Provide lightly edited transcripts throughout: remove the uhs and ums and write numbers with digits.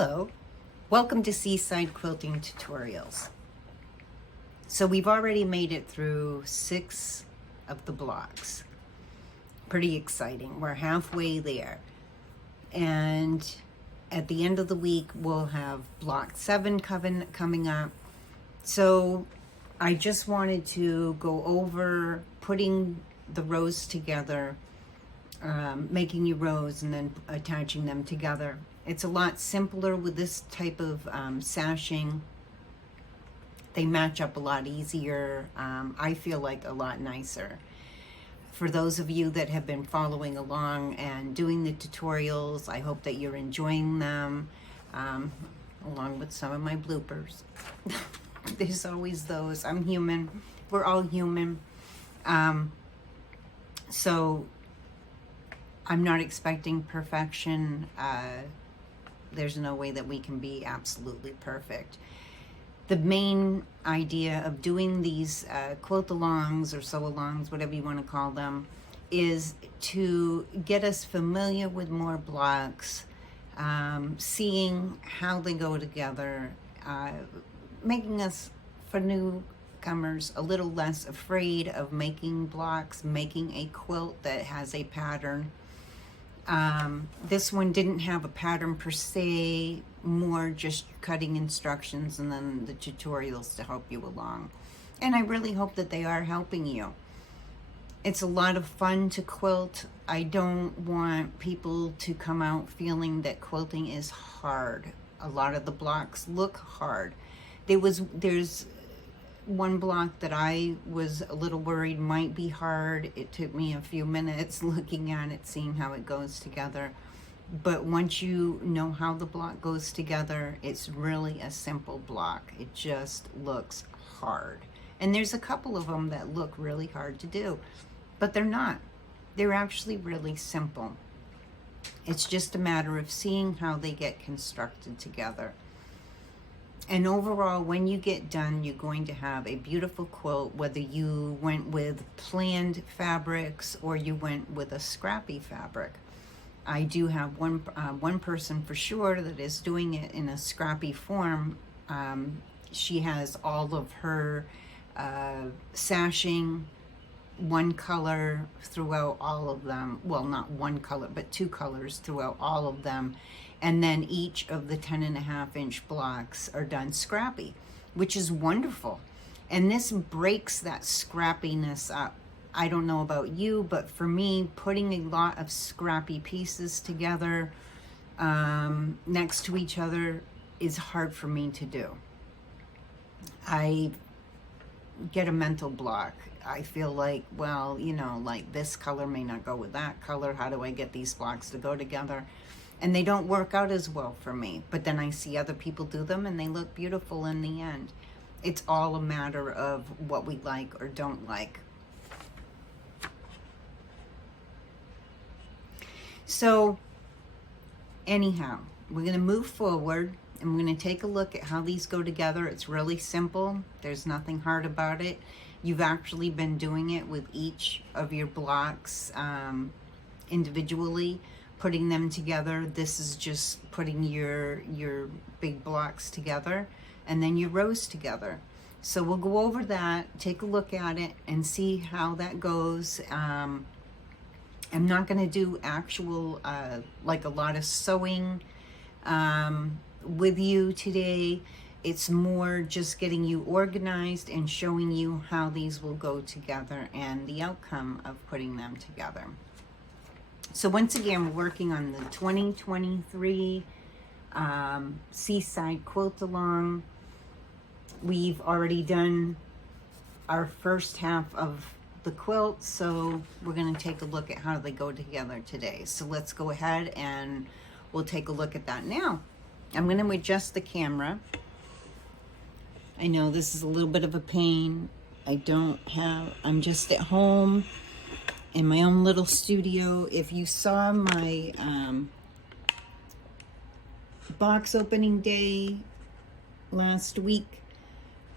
Hello, welcome to Seaside Quilting Tutorials. So we've already made it through 6 of the blocks. Pretty exciting. We're halfway there. And at the end of the week, we'll have block 7 coming up. So I just wanted to go over putting the rows together, making your rows and then attaching them together. It's a lot simpler with this type of sashing. They match up a lot easier. I feel like a lot nicer. For those of you that have been following along and doing the tutorials, I hope that you're enjoying them, along with some of my bloopers. There's always those. I'm human. We're all human. So I'm not expecting perfection. There's no way that we can be absolutely perfect. The main idea of doing these quilt-alongs or sew-alongs, whatever you want to call them, is to get us familiar with more blocks, seeing how they go together, making us, for newcomers, a little less afraid of making blocks, making a quilt that has a pattern. This one didn't have a pattern per se, more just cutting instructions and then the tutorials to help you along. And I really hope that they are helping you. It's a lot of fun to quilt. I don't want people to come out feeling that quilting is hard. A lot of the blocks look hard. There's one block that I was a little worried might be hard. It took me a few minutes looking at it, seeing how it goes together. But once you know how the block goes together, it's really a simple block. It just looks hard. And there's a couple of them that look really hard to do, but they're not. They're actually really simple. It's just a matter of seeing how they get constructed together. And overall, when you get done, you're going to have a beautiful quilt, whether you went with planned fabrics or you went with a scrappy fabric. I do have one person for sure that is doing it in a scrappy form. She has all of her sashing one color throughout all of them. Well, not one color, but 2 colors throughout all of them. And then each of the 10.5-inch blocks are done scrappy, which is wonderful. And this breaks that scrappiness up. I don't know about you, but for me, putting a lot of scrappy pieces together next to each other is hard for me to do. I get a mental block. I feel like, well, you know, like this color may not go with that color. How do I get these blocks to go together? And they don't work out as well for me. But then I see other people do them and they look beautiful in the end. It's all a matter of what we like or don't like. So anyhow, we're going to move forward and we're going to take a look at how these go together. It's really simple. There's nothing hard about it. You've actually been doing it with each of your blocks individually, putting them together. This is just putting your big blocks together and then your rows together. So we'll go over that, take a look at it and see how that goes. I'm not going to do actual like a lot of sewing with you today. It's more just getting you organized and showing you how these will go together and the outcome of putting them together. So once again, we're working on the 2023 Seaside Quilt A Long. We've already done our first half of the quilt, so we're going to take a look at how they go together today. So let's go ahead and we'll take a look at that now. I'm going to adjust the camera. I know this is a little bit of a pain. I'm just at home in my own little studio. If you saw my box opening day last week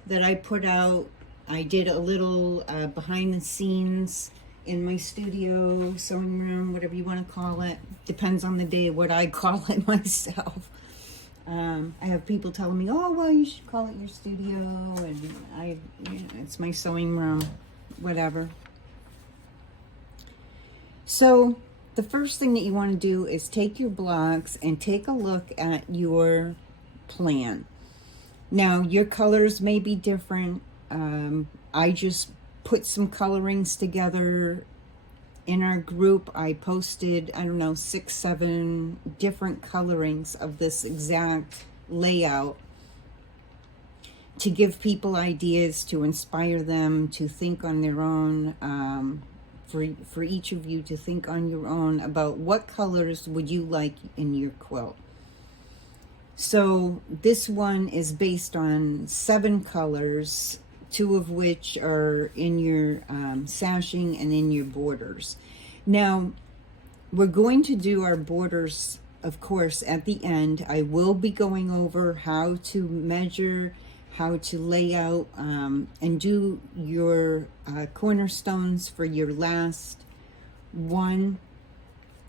that I put out, I did a little behind the scenes in my studio, sewing room, whatever you want to call it. Depends on the day what I call it myself. I have people telling me, oh, well, you should call it your studio, and it's my sewing room, whatever. So the first thing that you want to do is take your blocks and take a look at your plan. Now, your colors may be different. I just put some colorings together in our group. I posted, I don't know, 6, 7 different colorings of this exact layout to give people ideas, to inspire them to think on their own, for each of you to think on your own about what colors would you like in your quilt. So this one is based on 7 colors, 2 of which are in your sashing and in your borders. Now, we're going to do our borders, of course, at the end. I will be going over how to measure, how to lay out, and do your cornerstones for your last one.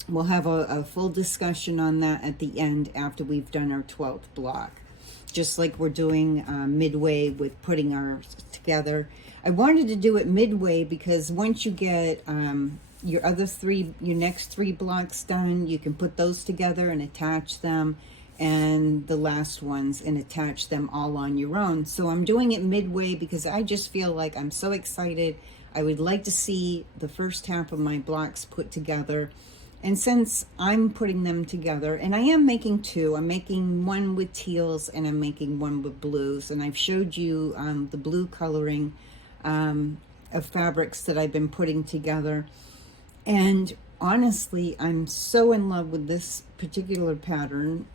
We'll have a full discussion on that at the end after we've done our 12th block. Just like we're doing midway with putting ours together. I wanted to do it midway because once you get your next 3 blocks done, you can put those together and attach them, and the last ones, and attach them all on your own. So I'm doing it midway because I just feel like I'm so excited. I would like to see the first half of my blocks put together. And since I'm putting them together, and I am making 2, I'm making one with teals and I'm making one with blues. And I've showed you the blue coloring of fabrics that I've been putting together. And honestly, I'm so in love with this particular pattern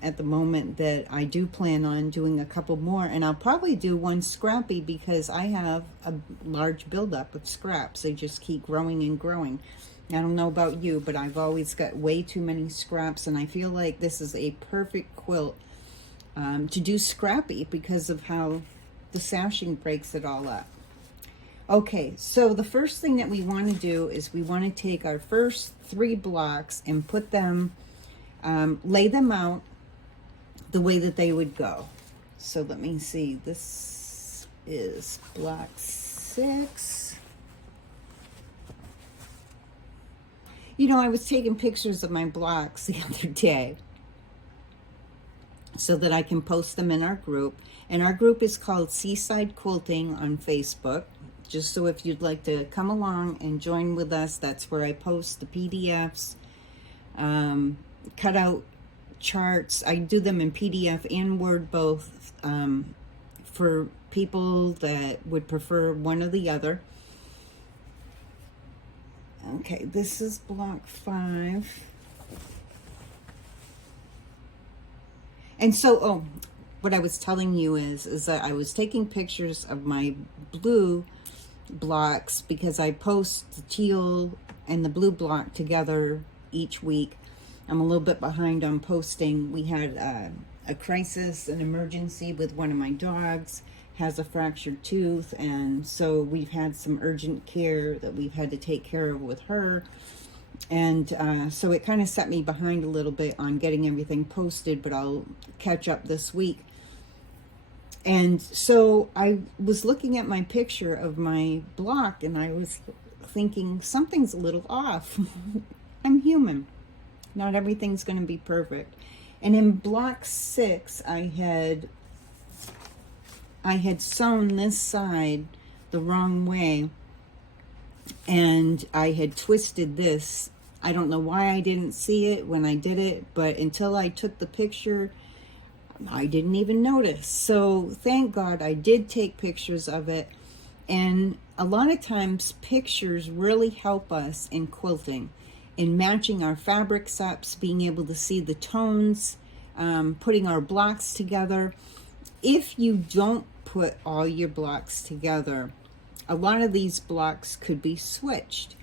at the moment that I do plan on doing a couple more. And I'll probably do one scrappy because I have a large buildup of scraps. They just keep growing and growing. I don't know about you, but I've always got way too many scraps, and I feel like this is a perfect quilt to do scrappy because of how the sashing breaks it all up. Okay, so the first thing that we want to do is we want to take our first 3 blocks and put them, lay them out the way that they would go. So let me see, this is block 6. You know, I was taking pictures of my blocks the other day so that I can post them in our group. And our group is called Seaside Quilting on Facebook. Just so if you'd like to come along and join with us, that's where I post the PDFs, cut out charts. I do them in PDF and Word both, for people that would prefer one or the other. Okay, this is block 5. And so, what I was telling you is that I was taking pictures of my blue blocks because I post the teal and the blue block together each week. I'm a little bit behind on posting. We had a crisis, an emergency with one of my dogs. Has a fractured tooth, and so we've had some urgent care that we've had to take care of with her, and so it kind of set me behind a little bit on getting everything posted, but I'll catch up this week. And so I was looking at my picture of my block and I was thinking something's a little off. I'm human, not everything's going to be perfect. And in block 6 I had sewn this side the wrong way, and I had twisted this. I don't know why I didn't see it when I did it, but until I took the picture, I didn't even notice. So thank God I did take pictures of it. And a lot of times pictures really help us in quilting, in matching our fabric ups, being able to see the tones, putting our blocks together. If you don't put all your blocks together, a lot of these blocks could be switched.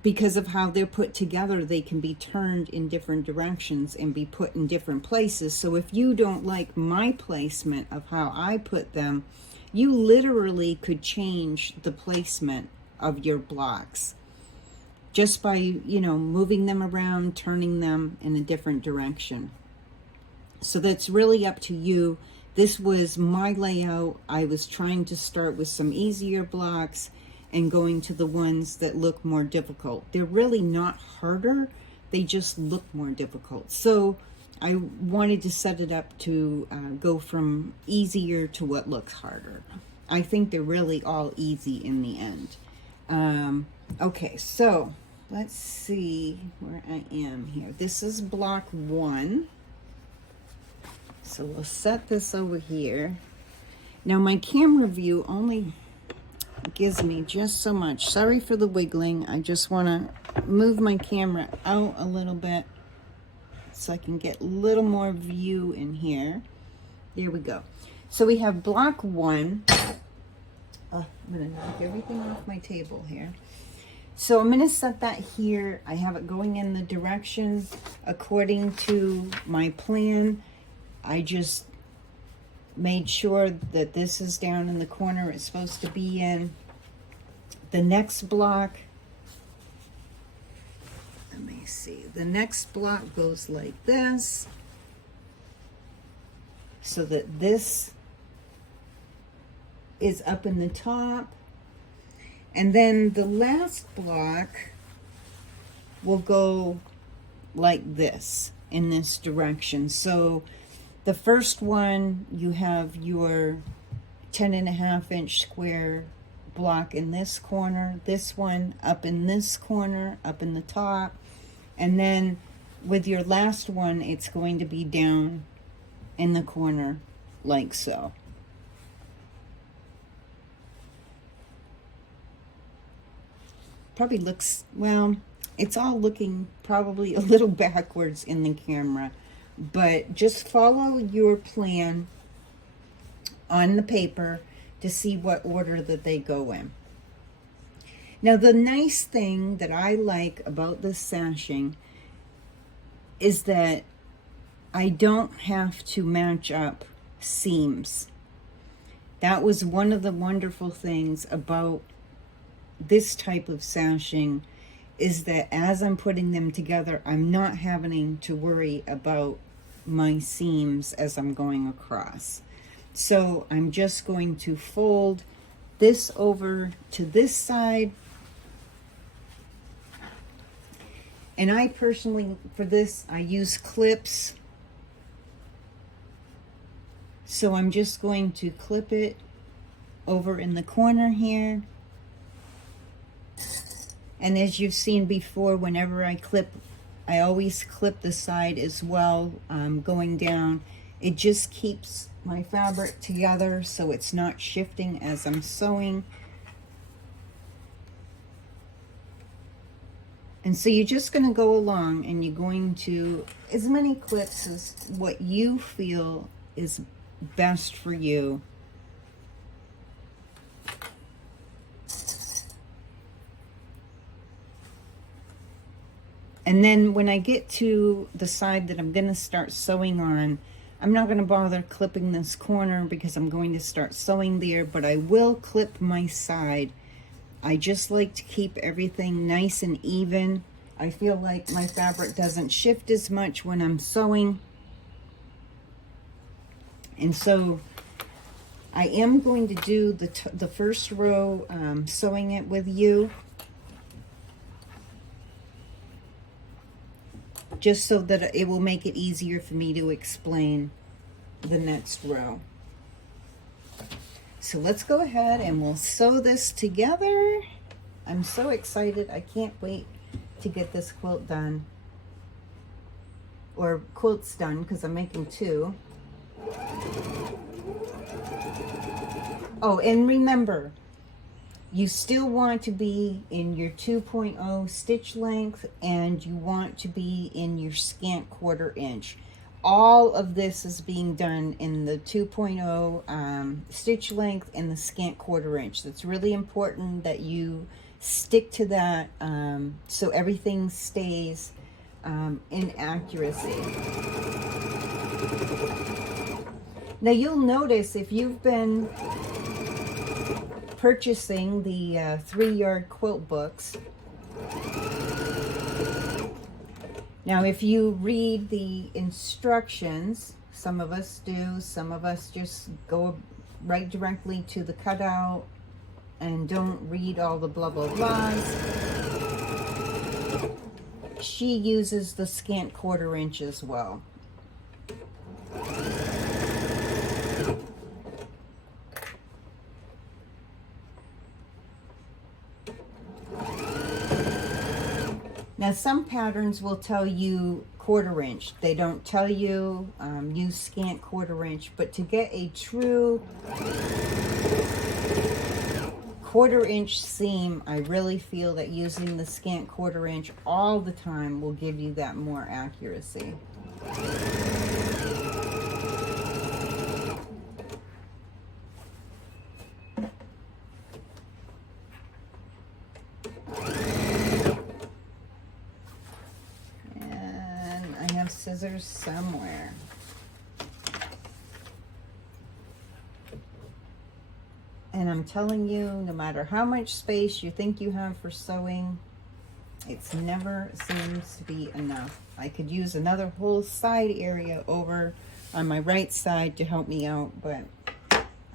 Because of how they're put together, they can be turned in different directions and be put in different places. So if you don't like my placement of how I put them, you literally could change the placement of your blocks just by, moving them around, turning them in a different direction. So that's really up to you. This was my layout. I was trying to start with some easier blocks and going to the ones that look more difficult. They're really not harder, they just look more difficult. So I wanted to set it up to go from easier to what looks harder. I think they're really all easy in the end. Okay, so let's see where I am here. This is block 1. So we'll set this over here. Now my camera view only gives me just so much. Sorry for the wiggling. I just want to move my camera out a little bit so I can get a little more view in here. There we go. So we have block 1. I'm going to knock everything off my table here. So I'm going to set that here. I have it going in the direction according to my plan. I just made sure that this is down in the corner it's supposed to be in. The next block, let me see, the next block goes like this, so that this is up in the top. And then the last block will go like this, in this direction. So the first one, you have your 10.5-inch square block in this corner, this one up in this corner, up in the top, and then with your last one, it's going to be down in the corner like so. Probably looks, well, it's all looking probably a little backwards in the camera, but just follow your plan on the paper to see what order that they go in. Now, the nice thing that I like about this sashing is that I don't have to match up seams. That was one of the wonderful things about this type of sashing, is that as I'm putting them together, I'm not having to worry about my seams as I'm going across. So I'm just going to fold this over to this side. And I personally, for this, I use clips. So I'm just going to clip it over in the corner here. And as you've seen before, whenever I clip, I always clip the side as well, going down. It just keeps my fabric together so it's not shifting as I'm sewing. And so you're just going to go along and you're going to, as many clips as what you feel is best for you. And then when I get to the side that I'm going to start sewing on, I'm not going to bother clipping this corner because I'm going to start sewing there, but I will clip my side. I just like to keep everything nice and even. I feel like my fabric doesn't shift as much when I'm sewing. And so I am going to do the first row, sewing it with you, just so that it will make it easier for me to explain the next row. So let's go ahead and we'll sew this together. I'm so excited. I can't wait to get this quilt done, or quilts done, because I'm making 2. Oh, and remember, you still want to be in your 2.0 stitch length, and you want to be in your scant 1/4 inch. All of this is being done in the 2.0 stitch length and the scant 1/4 inch. That's really important that you stick to that, so everything stays in accuracy. Now you'll notice, if you've been purchasing the 3-yard quilt books, now if you read the instructions, Some of us do. Some of us just go right directly to the cutout and don't read all the blah blah blahs. She uses the scant 1/4 inch as well. Now some patterns will tell you 1/4 inch. They don't tell you use scant 1/4 inch, but to get a true 1/4 inch seam, I really feel that using the scant 1/4 inch all the time will give you that more accuracy. And I have scissors somewhere. And I'm telling you, no matter how much space you think you have for sewing, it's never seems to be enough. I could use another whole side area over on my right side to help me out, but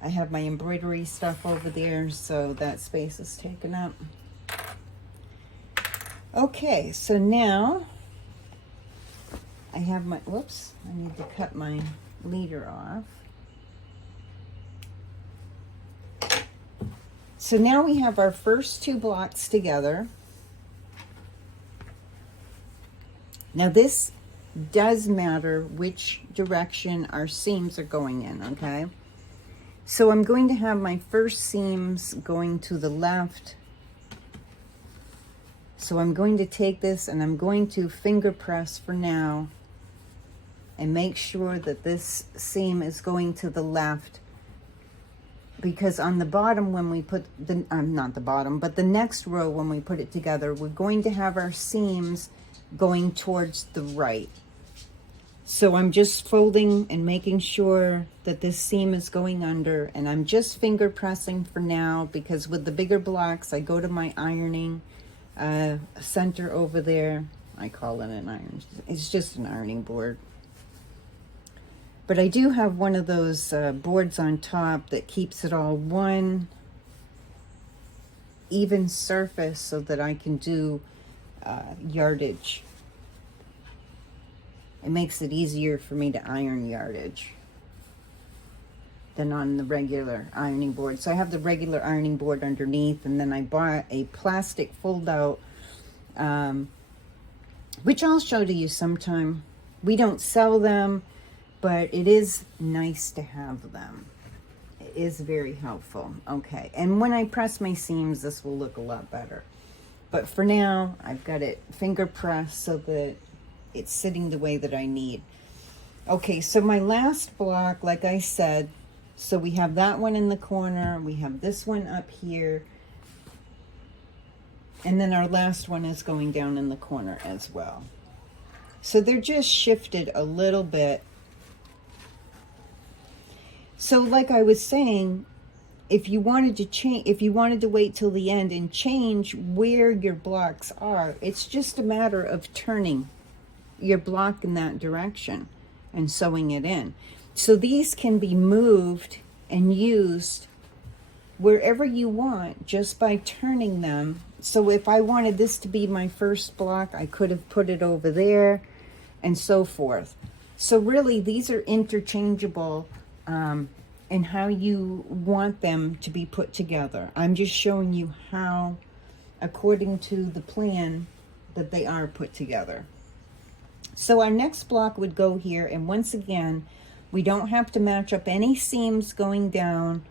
I have my embroidery stuff over there, so that space is taken up. Okay, so now I have my, whoops, I need to cut my leader off. So now we have our first 2 blocks together. Now this does matter which direction our seams are going in, okay? So I'm going to have my first seams going to the left. So I'm going to take this and I'm going to finger press for now and make sure that this seam is going to the left. Because on the bottom, when we put the, not the bottom, but the next row, when we put it together, we're going to have our seams going towards the right. So I'm just folding and making sure that this seam is going under, and I'm just finger pressing for now, because with the bigger blocks, I go to my ironing center over there. I call it an iron. It's just an ironing board. But I do have one of those boards on top that keeps it all one even surface so that I can do yardage. It makes it easier for me to iron yardage than on the regular ironing board. So I have the regular ironing board underneath, and then I bought a plastic fold-out, which I'll show to you sometime. We don't sell them, but it is nice to have them. It is very helpful. Okay, and when I press my seams, this will look a lot better. But for now, I've got it finger pressed so that it's sitting the way that I need. Okay, so my last block, like I said, so we have that one in the corner, we have this one up here, and then our last one is going down in the corner as well. So they're just shifted a little bit. So like I was saying, if you wanted to change, if you wanted to wait till the end and change where your blocks are, it's just a matter of turning your block in that direction and sewing it in. So these can be moved and used wherever you want just by turning them. So if I wanted this to be my first block, I could have put it over there and so forth. So really these are interchangeable and how you want them to be put together. I'm just showing you how, according to the plan, that they are put together. So our next block would go here, and once again, we don't have to match up any seams going down,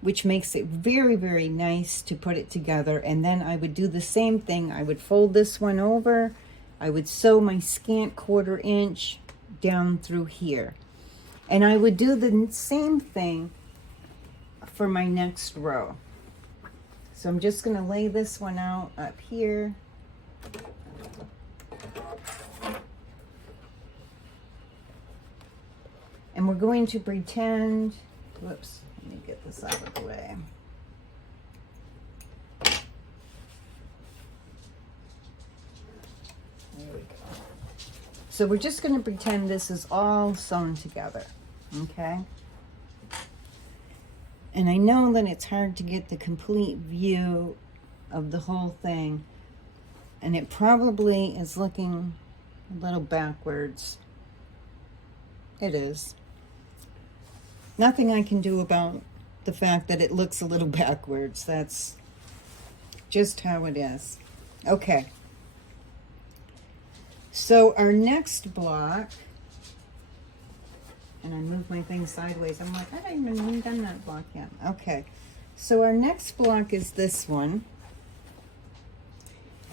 which makes it very, very nice to put it together. And then I would do the same thing. I would fold this one over. I would sew my scant 1/4 inch down through here. And I would do the same thing for my next row. So I'm just going to lay this one out up here. And we're going to pretend, whoops, let me get this out of the way. There we go. So we're just going to pretend this is all sewn together, okay? And I know that it's hard to get the complete view of the whole thing, and it probably is looking a little backwards. It is. Nothing I can do about the fact that it looks a little backwards. That's just how it is. Okay. So our next block, and I moved my thing sideways. I'm like, I haven't even done that block yet. Okay. So our next block is this one.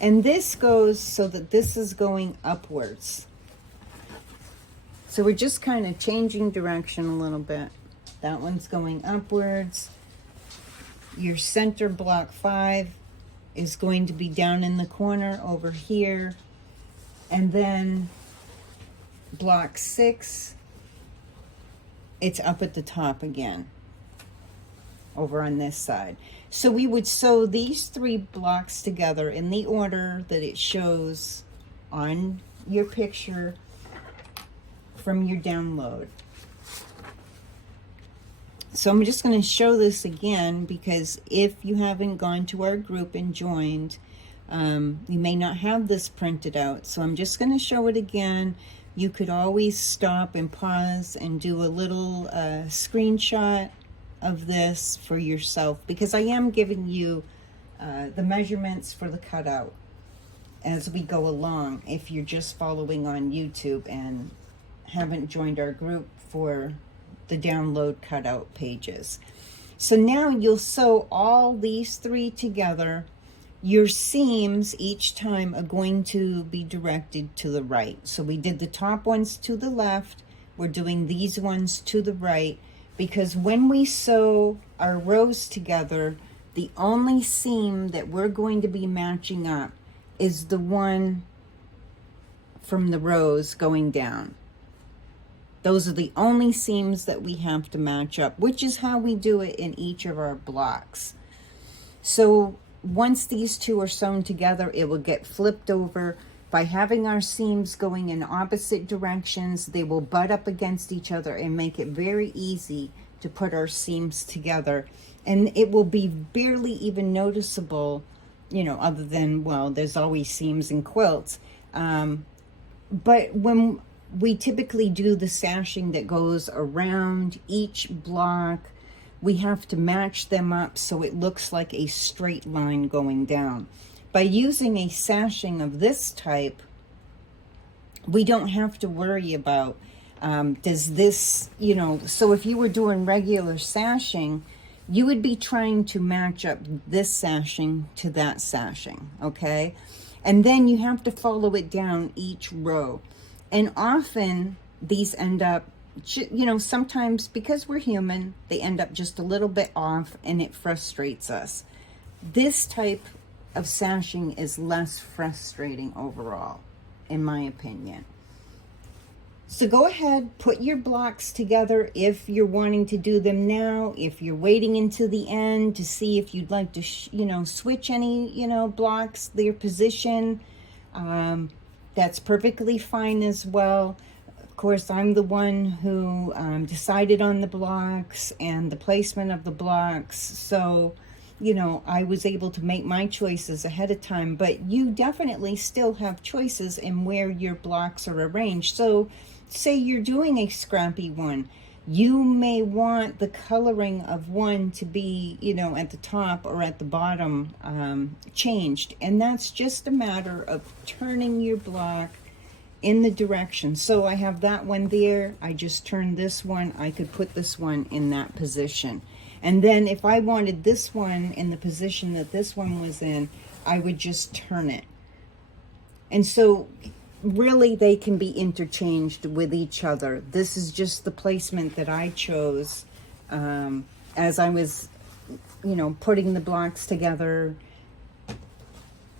And this goes so that this is going upwards. So we're just kind of changing direction a little bit. That one's going upwards. Your center block 5 is going to be down in the corner over here. And then block 6, it's up at the top again, over on this side. So we would sew these 3 blocks together in the order that it shows on your picture from your download. So I'm just going to show this again, because if you haven't gone to our group and joined, you may not have this printed out. So I'm just going to show it again. You could always stop and pause and do a little screenshot of this for yourself, because I am giving you the measurements for the cutout as we go along, if you're just following on YouTube and haven't joined our group for the download cutout pages. So now you'll sew all these 3 together. Your seams each time are going to be directed to the right. So we did the top ones to the left. We're doing these ones to the right, because when we sew our rows together, the only seam that we're going to be matching up is the one from the rows going down. Those are the only seams that we have to match up, which is how we do it in each of our blocks. So once these 2 are sewn together, it will get flipped over. By having our seams going in opposite directions, they will butt up against each other and make it very easy to put our seams together. And it will be barely even noticeable, you know, other than, well, there's always seams in quilts. But when we typically do the sashing that goes around each block, we have to match them up so it looks like a straight line going down. By using a sashing of this type, we don't have to worry about, does this, you know, so if you were doing regular sashing, you would be trying to match up this sashing to that sashing, okay? And then you have to follow it down each row. And often these end up, you know, sometimes because we're human, they end up just a little bit off, and it frustrates us. This type of sashing is less frustrating overall, in my opinion. So go ahead, put your blocks together if you're wanting to do them now. If you're waiting until the end to see if you'd like to, you know, switch any, you know, blocks, their position, that's perfectly fine as well. Of course, I'm the one who decided on the blocks and the placement of the blocks. So, you know, I was able to make my choices ahead of time, but you definitely still have choices in where your blocks are arranged. So say you're doing a scrappy one, you may want the coloring of one to be, you know, at the top or at the bottom changed. And that's just a matter of turning your block in the direction. So I have that one there. I just turned this one. I could put this one in that position. And then if I wanted this one in the position that this one was in, I would just turn it. And so really they can be interchanged with each other. This is just the placement that I chose as I was, you know, putting the blocks together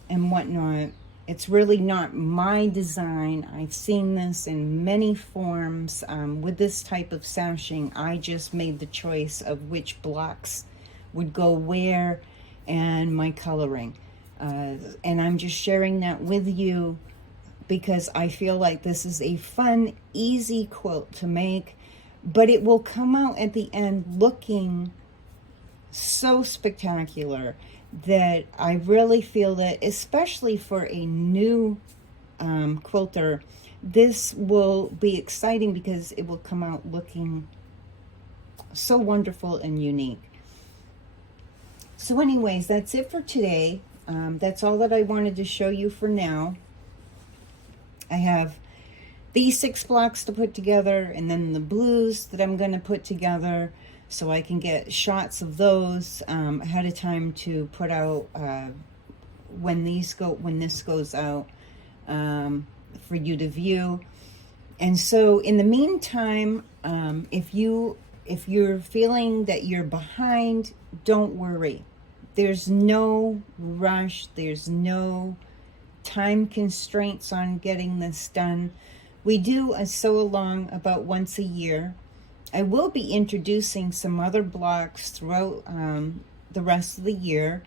and whatnot. It's really not my design. I've seen this in many forms. With this type of sashing, I just made the choice of which blocks would go where and my coloring. And I'm just sharing that with you because I feel like this is a fun, easy quilt to make, but it will come out at the end looking so spectacular that I really feel that, especially for a new quilter, this will be exciting because it will come out looking so wonderful and unique. So anyways, that's it for today. That's all that I wanted to show you for now. I have these 6 blocks to put together, and then the blues that I'm going to put together, so I can get shots of those ahead of time to put out when this goes out for you to view. And so in the meantime, if you're feeling that you're behind, don't worry. There's no rush. There's no time constraints on getting this done. We do a sew along about once a year. I will be introducing some other blocks throughout the rest of the year,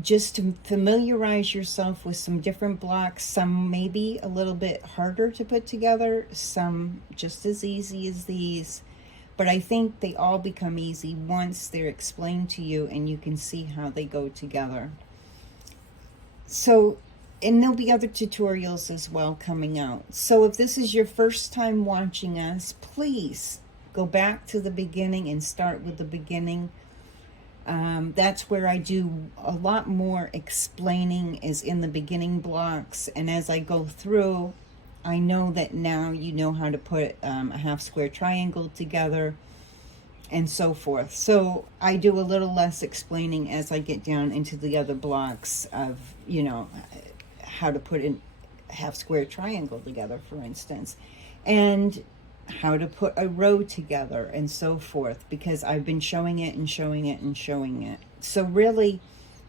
just to familiarize yourself with some different blocks. Some may be a little bit harder to put together, some just as easy as these. But I think they all become easy once they're explained to you and you can see how they go together. So, and there'll be other tutorials as well coming out. So if this is your first time watching us, please go back to the beginning and start with the beginning. That's where I do a lot more explaining, is in the beginning blocks. And as I go through, I know that now you know how to put a half square triangle together and so forth. So I do a little less explaining as I get down into the other blocks of, you know, how to put a half square triangle together, for instance, and how to put a row together and so forth, because I've been showing it and showing it and showing it. So really,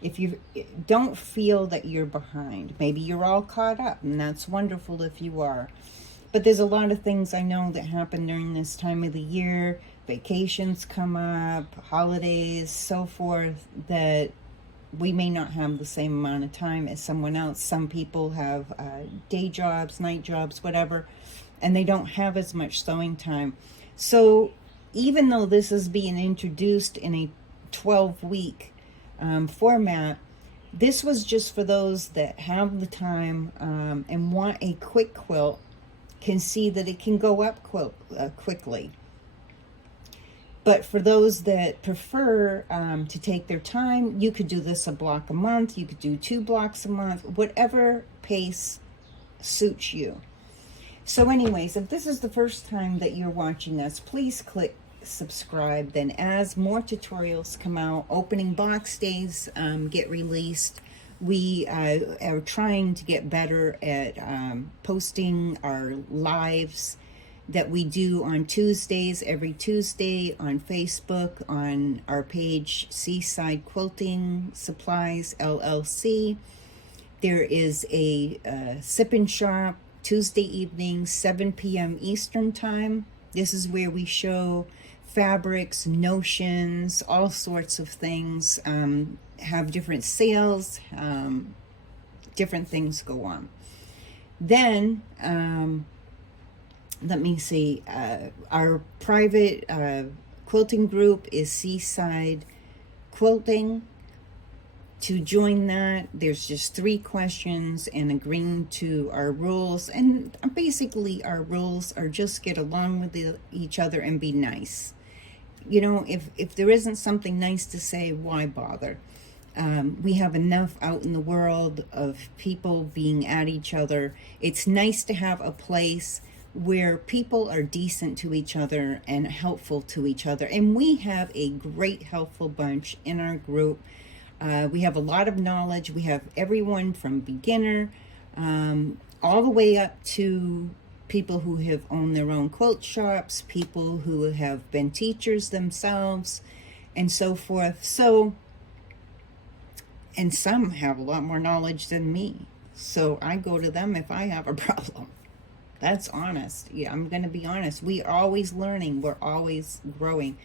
if you don't feel that you're behind, maybe you're all caught up, and that's wonderful if you are. But there's a lot of things I know that happen during this time of the year. Vacations come up, holidays, so forth, that we may not have the same amount of time as someone else. Some people have day jobs, night jobs, whatever, and they don't have as much sewing time. So even though this is being introduced in a 12-week format, this was just for those that have the time and want a quick quilt, can see that it can go up quickly. But for those that prefer to take their time, you could do this a block a month, you could do 2 blocks a month, whatever pace suits you. So anyways, if this is the first time that you're watching us, please click subscribe. Then as more tutorials come out, opening box days get released. We are trying to get better at posting our lives that we do on Tuesdays, every Tuesday, on Facebook, on our page Seaside Quilting Supplies LLC. There is a sip and shop Tuesday evening, 7 p.m. Eastern time. This is where we show fabrics, notions, all sorts of things, have different sales, different things go on. Then, let me see, our private quilting group is Seaside Quilting. To join that, there's just 3 questions and agreeing to our rules. And basically our rules are just get along with each other and be nice. You know, if there isn't something nice to say, why bother? We have enough out in the world of people being at each other. It's nice to have a place where people are decent to each other and helpful to each other. And we have a great helpful bunch in our group. We have a lot of knowledge. We have everyone from beginner all the way up to people who have owned their own quilt shops, people who have been teachers themselves, and so forth. So, and some have a lot more knowledge than me. So I go to them if I have a problem. That's honest. Yeah, I'm going to be honest. We are always learning. We're always growing.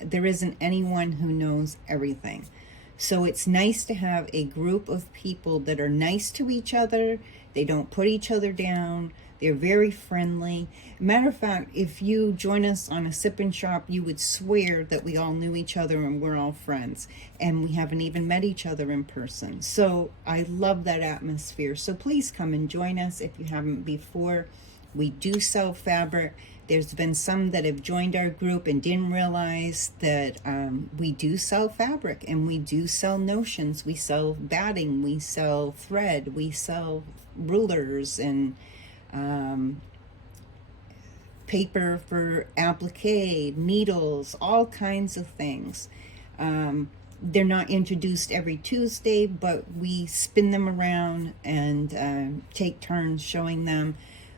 There isn't anyone who knows everything. So it's nice to have a group of people that are nice to each other. They don't put each other down. They're very friendly. Matter of fact, if you join us on a sip and shop, you would swear that we all knew each other and we're all friends. And we haven't even met each other in person. So I love that atmosphere. So please come and join us if you haven't before. We do sell fabric. There's been some that have joined our group and didn't realize that we do sell fabric, and we do sell notions. We sell batting, we sell thread, we sell rulers and paper for applique, needles, all kinds of things. They're not introduced every Tuesday, but we spin them around and take turns showing them.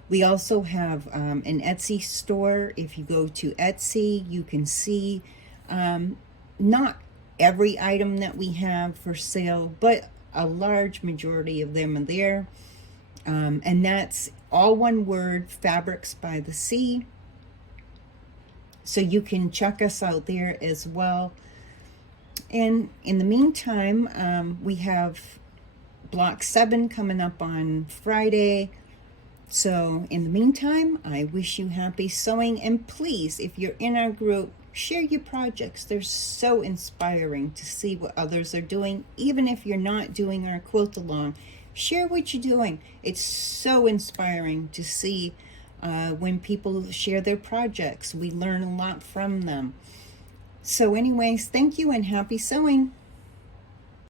We also have an Etsy store. If you go to Etsy, you can see not every item that we have for sale, but a large majority of them are there. And that's all one word, Fabrics by the Sea. So you can check us out there as well. And in the meantime, we have Block 7 coming up on Friday. So in the meantime, I wish you happy sewing, and please, if you're in our group, share your projects. They're so inspiring to see what others are doing. Even if you're not doing our quilt along, share what you're doing. It's so inspiring to see when people share their projects. We learn a lot from them. So anyways, thank you and happy sewing.